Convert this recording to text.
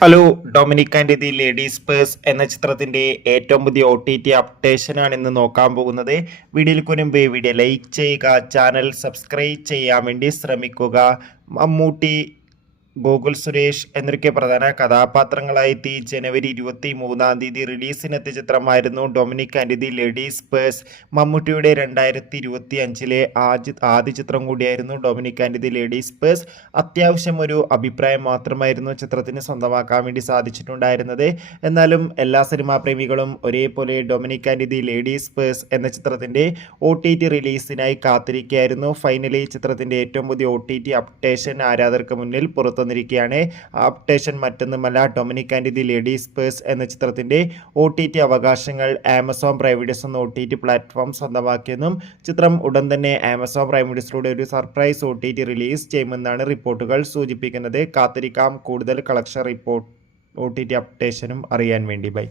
Hello, Dominic and the ladies purse എന്ന ചിത്രത്തിന്റെ ഏറ്റവും പുതിയ OTT അപ്ഡേഷനാണ് ഇന്ന് നോക്കാൻ പോകുന്നത്. വീഡിയോയിൽ മുൻപ് വീഡിയോ ലൈക്ക് ചെയ്യുക, ചാനൽ സബ്സ്ക്രൈബ് ചെയ്യാൻ വേണ്ടി ശ്രമിക്കുക. മമ്മൂട്ടി, ഗോകുൽ സുരേഷ് എന്നൊക്കെ പ്രധാന കഥാപാത്രങ്ങളായെത്തി ജനുവരി 23 റിലീസിനെത്തിയ ചിത്രമായിരുന്നു Dominic and the ladies purse. മമ്മൂട്ടിയുടെ 2025 ആദ്യ ചിത്രം കൂടിയായിരുന്നു Dominic and the ladies purse. അത്യാവശ്യം ഒരു അഭിപ്രായം മാത്രമായിരുന്നു ചിത്രത്തിന് സ്വന്തമാക്കാൻ വേണ്ടി സാധിച്ചിട്ടുണ്ടായിരുന്നത്. എന്നാലും എല്ലാ സിനിമാ പ്രേമികളും ഒരേപോലെ Dominic and the ladies purse എന്ന ചിത്രത്തിന്റെ OTT റിലീസിനായി കാത്തിരിക്കുകയായിരുന്നു. ഫൈനലി ചിത്രത്തിന്റെ ഏറ്റവും പുതിയ OTT അപ്ഡേഷൻ ആരാധകർക്ക് മുന്നിൽ പുറത്തുവന്നിരിക്കുകയാണ്. ആ അപ്ഡേഷൻ മറ്റൊന്നുമല്ല, Dominic and the ladies purse എന്ന ചിത്രത്തിന്റെ OTT അവകാശങ്ങൾ ആമസോൺ പ്രൈം വീഡിയോസ് എന്ന OTT പ്ലാറ്റ്ഫോം സ്വന്തമാക്കിയെന്നും ചിത്രം ഉടൻ തന്നെ ആമസോൺ പ്രൈം വീഡിയോസിലൂടെ ഒരു സർപ്രൈസ് OTT റിലീസ് ചെയ്യുമെന്നാണ് റിപ്പോർട്ടുകൾ സൂചിപ്പിക്കുന്നത്. കാത്തിരിക്കാം കൂടുതൽ കളക്ഷൻ റിപ്പോർട്ട് OTT അപ്ഡേഷനും അറിയാൻ വേണ്ടി. ബൈ.